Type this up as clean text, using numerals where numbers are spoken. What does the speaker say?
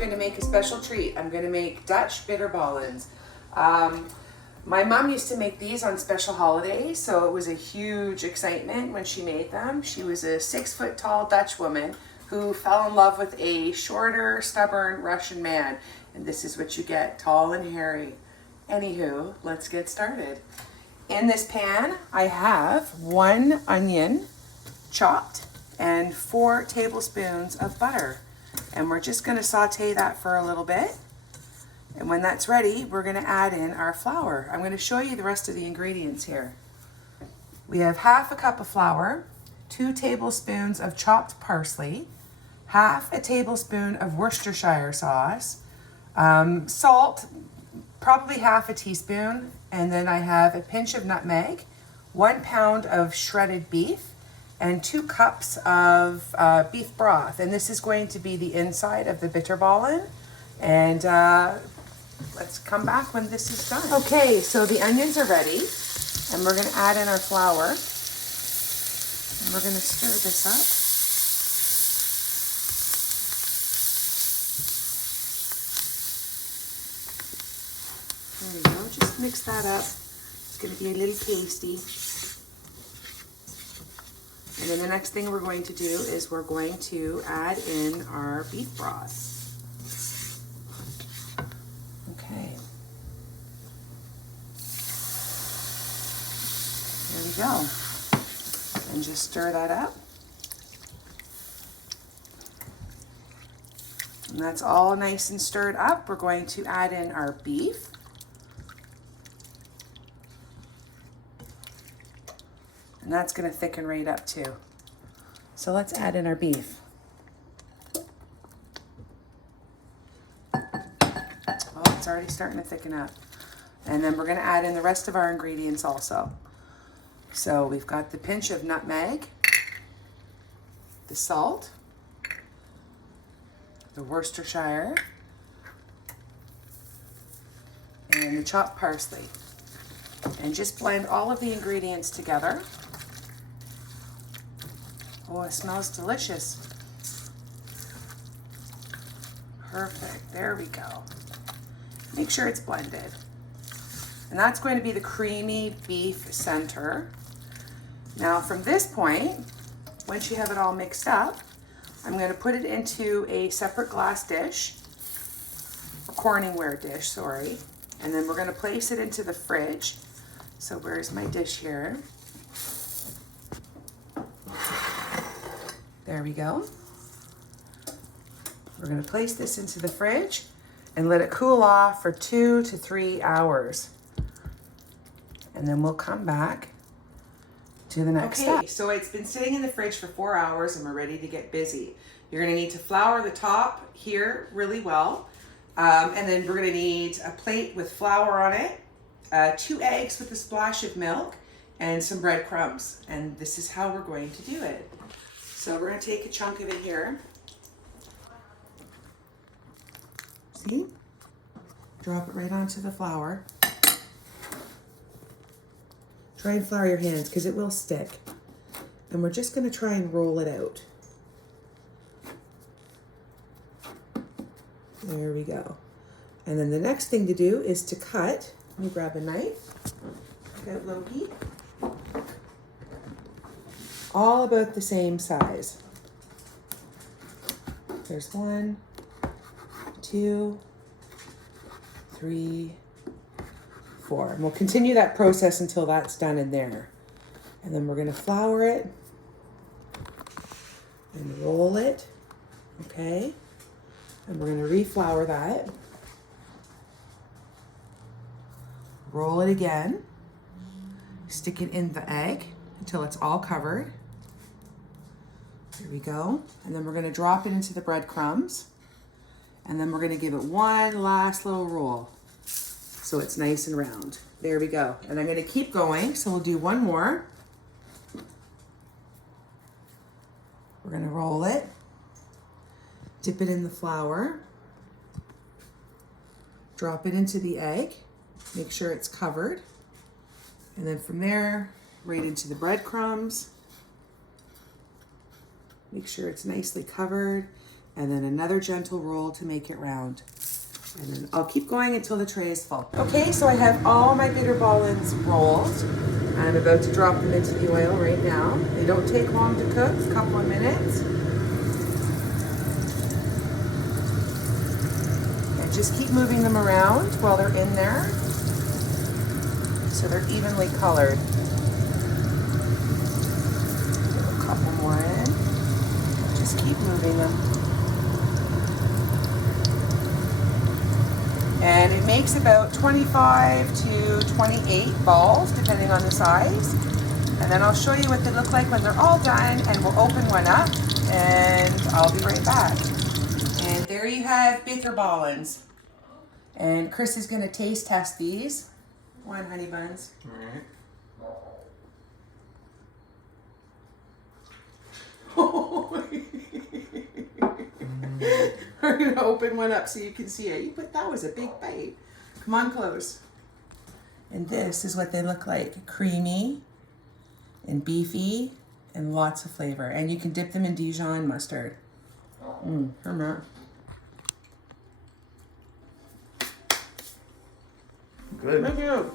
going to make a special treat. I'm going to make Dutch bitterballens. My mom used to make these on special holidays, so it was a huge excitement when she made them. She was a 6-foot tall Dutch woman who fell in love with a shorter, stubborn Russian man. And this is what you get, tall and hairy. Anywho, let's get started. In this pan, I have 1 onion chopped and 4 tablespoons of butter. And we're just gonna saute that for a little bit. And when that's ready, we're gonna add in our flour. I'm gonna show you the rest of the ingredients here. We have half a cup of flour, 2 tablespoons of chopped parsley, half a tablespoon of Worcestershire sauce, salt, probably half a teaspoon, and then I have a pinch of nutmeg, 1 pound of shredded beef, and 2 cups of beef broth. And this is going to be the inside of the bitterballen. And let's come back when this is done. Okay, so the onions are ready, and we're gonna add in our flour. And we're gonna stir this up. There we go, just mix that up. It's gonna be a little pasty. And then the next thing we're going to do is we're going to add in our beef broth. Okay. There we go. And just stir that up. And that's all nice and stirred up. We're going to add in our beef. And that's gonna thicken right up too. So let's add in our beef. Oh, it's already starting to thicken up. And then we're gonna add in the rest of our ingredients also. So we've got the pinch of nutmeg, the salt, the Worcestershire, and the chopped parsley. And just blend all of the ingredients together. Oh, it smells delicious. Perfect, there we go. Make sure it's blended. And that's going to be the creamy beef center. Now from this point, once you have it all mixed up, I'm going to put it into a separate glass dish, a Corningware dish, sorry. And then we're going to place it into the fridge. So where's my dish here? There we go. We're going to place this into the fridge and let it cool off for 2 to 3 hours. And then we'll come back to the next step. So it's been sitting in the fridge for 4 hours and we're ready to get busy. You're going to need to flour the top here really well. And then we're going to need a plate with flour on it, 2 eggs with a splash of milk, and some breadcrumbs. And this is how we're going to do it. So we're going to take a chunk of it here. See? Drop it right onto the flour. Try and flour your hands because it will stick. And we're just going to try and roll it out. There we go. And then the next thing to do is to cut. Let me grab a knife. Cut Loki. All about the same size. There's 1, 2, 3, 4. And we'll continue that process until that's done in there. And then we're going to flour it and roll it. Okay. And we're going to reflour that. Roll it again. Stick it in the egg until it's all covered. There we go. And then we're going to drop it into the breadcrumbs. And then we're going to give it one last little roll so it's nice and round. There we go. And I'm going to keep going, so we'll do one more. We're going to roll it, dip it in the flour, drop it into the egg, make sure it's covered, and then from there, right into the breadcrumbs. Make sure it's nicely covered. and then another gentle roll to make it round. And then I'll keep going until the tray is full. Okay, so I have all my bitterballens rolled. I'm about to drop them into the oil right now. They don't take long to cook, a couple of minutes. And just keep moving them around while they're in there so they're evenly colored. Get a couple more in. Just keep moving them. And it makes about 25 to 28 balls, depending on the size. And then I'll show you what they look like when they're all done, and we'll open one up, and I'll be right back. And there you have bitterballens. And Chris is gonna taste test these. One, honey buns. All right. We're gonna open one up so you can see it. But that was a big bite. Come on close. And this is what they look like. Creamy and beefy and lots of flavor. And you can dip them in Dijon mustard. Good. Thank you.